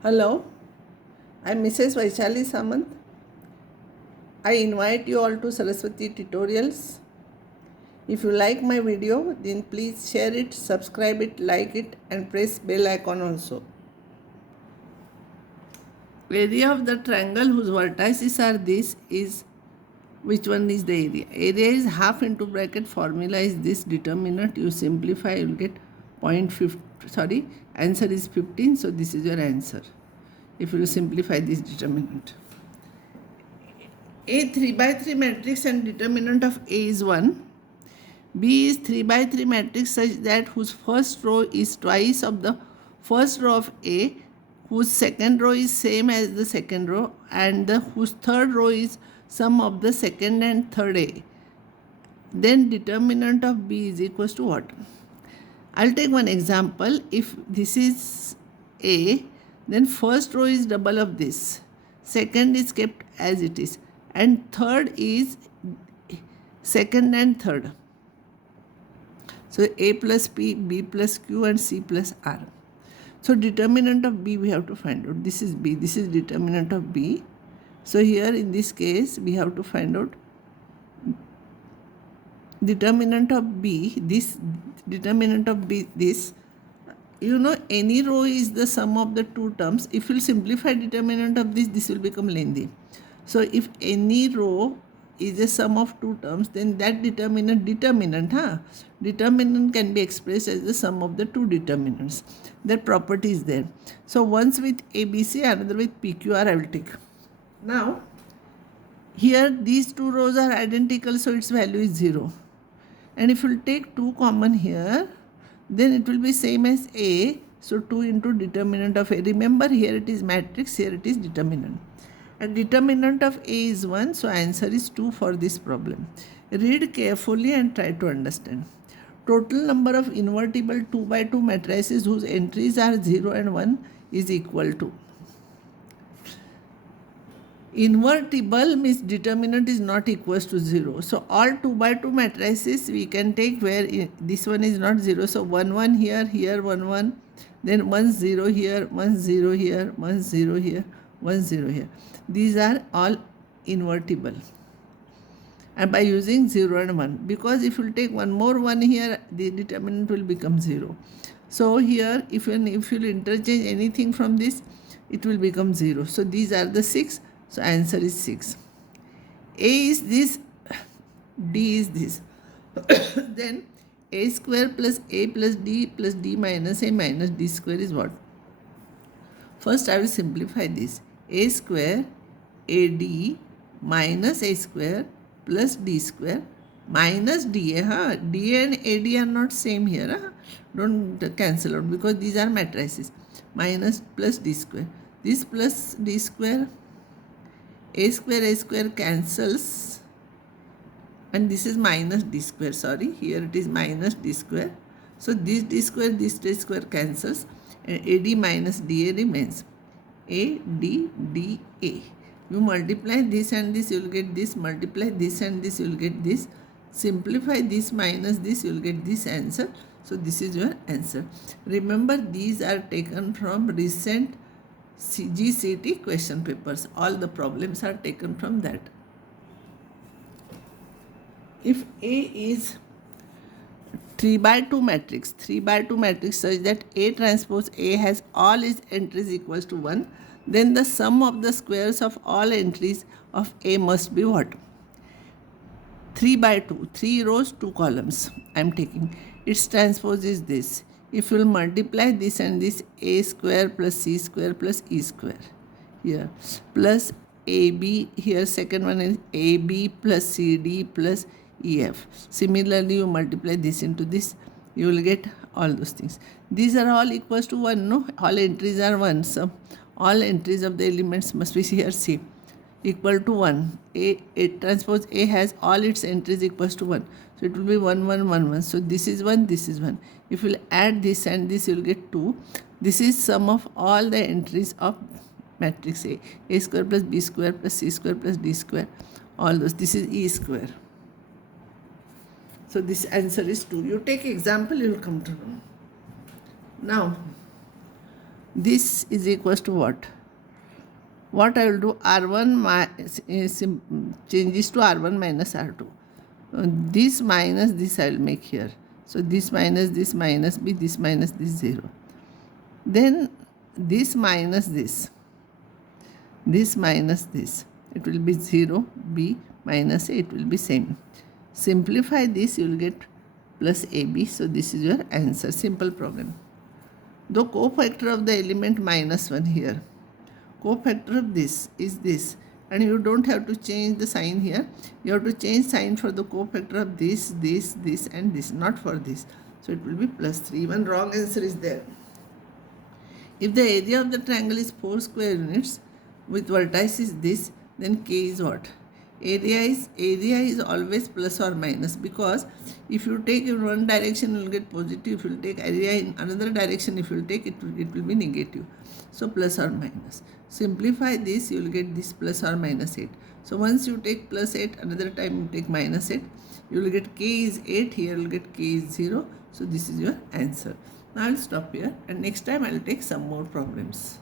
Hello, I'm Mrs. Vaishali Samant. I invite you all to Saraswati tutorials. If you like my video, then please share it, subscribe it, like it, and press bell icon also. Area of the triangle whose vertices are this is, which one is the area? Area is half into bracket, formula is this determinant. You simplify, you will get 0.5, answer is 15, so this is your answer. If you simplify this determinant. A 3 by 3 matrix and determinant of A is 1. B is 3 by 3 matrix such that whose first row is twice of the first row of A, whose second row is same as the second row, and whose third row is sum of the second and third A. Then determinant of B is equals to what? I'll take one example. If this is A, then first row is double of this, second is kept as it is, and third is second and third. So A plus P, B plus Q, and C plus R. So determinant of B we have to find out. This is B, this is determinant of B. So here in this case we have to find out determinant of B, this determinant of B, this. You know, any row is the sum of the two terms. If you simplify determinant of this will become lengthy. So if any row is a sum of two terms, then that determinant can be expressed as the sum of the two determinants. That property is there. So once with ABC, another with PQR I will take. Now here these two rows are identical, so its value is 0. And if you take 2 common here, then it will be same as A. So 2 into determinant of A. Remember, here it is matrix, here it is determinant. And determinant of A is 1, so answer is 2 for this problem. Read carefully and try to understand. Total number of invertible 2 by 2 matrices whose entries are 0 and 1 is equal to. Invertible means determinant is not equals to 0. So all 2 by 2 matrices we can take where this one is not 0. So 1 1 here, here 1 1, then 1 0 here, 1 0 here, 1 0 here, 1 0 here. These are all invertible. And by using 0 and 1, because if you take one more 1 here, the determinant will become 0. So here if you interchange anything from this, it will become 0. So these are the 6. So answer is 6. A is this, D is this. Then A square plus A plus D minus A minus D square is what? First I will simplify this. A square AD minus A square plus D square minus DA. DA and AD are not same here. Don't cancel out because these are matrices. Minus plus D square. This plus D square. A square cancels, and this is minus D square, here it is minus D square. So this D square cancels, and AD minus DA remains. ADDA. You multiply this and this, you will get this. Multiply this and this, you will get this. Simplify this minus this, you will get this answer. So this is your answer. Remember, these are taken from recent C.E.T question papers. All the problems are taken from that. If A is 3 by 2 matrix such that A transpose A has all its entries equals to 1, then the sum of the squares of all entries of A must be what? 3 by 2, 3 rows, 2 columns I am taking. Its transpose is this. If you will multiply this and this, A square plus C square plus E square here, plus AB here, second one is AB plus CD plus EF. Similarly, you multiply this into this, you will get all those things. These are all equals to 1, no? All entries are 1. So all entries of the elements must be here C equal to 1. A transpose A has all its entries equals to 1. So it will be 1 1 1 1. So this is 1, this is 1. If you will add this and this, you will get 2. This is sum of all the entries of matrix A. A square plus B square plus C square plus D square. All those. This is E square. So this answer is 2. You take example, you will come to know. Now, this is equals to what? What I will do, changes to R1 minus R2. This minus this I will make here. So this minus B, this minus this 0. Then this minus this minus this, it will be 0, B minus A, it will be same. Simplify this, you will get plus AB. So this is your answer. Simple problem. The cofactor of the element minus 1 here. Cofactor of this is this, and you don't have to change the sign here. You have to change sign for the cofactor of this, and this, not for this. So it will be plus 3. One wrong answer is there. If the area of the triangle is 4 square units with vertex is this, then K is what? Area is always plus or minus, because if you take in one direction you will get positive. If you will take area in another direction, if you will take it will be negative. So plus or minus. Simplify this, you will get this plus or minus 8. So once you take plus 8, another time you take minus 8, you will get K is 8, here you will get K is 0. So this is your answer. Now I will stop here, and next time I will take some more problems.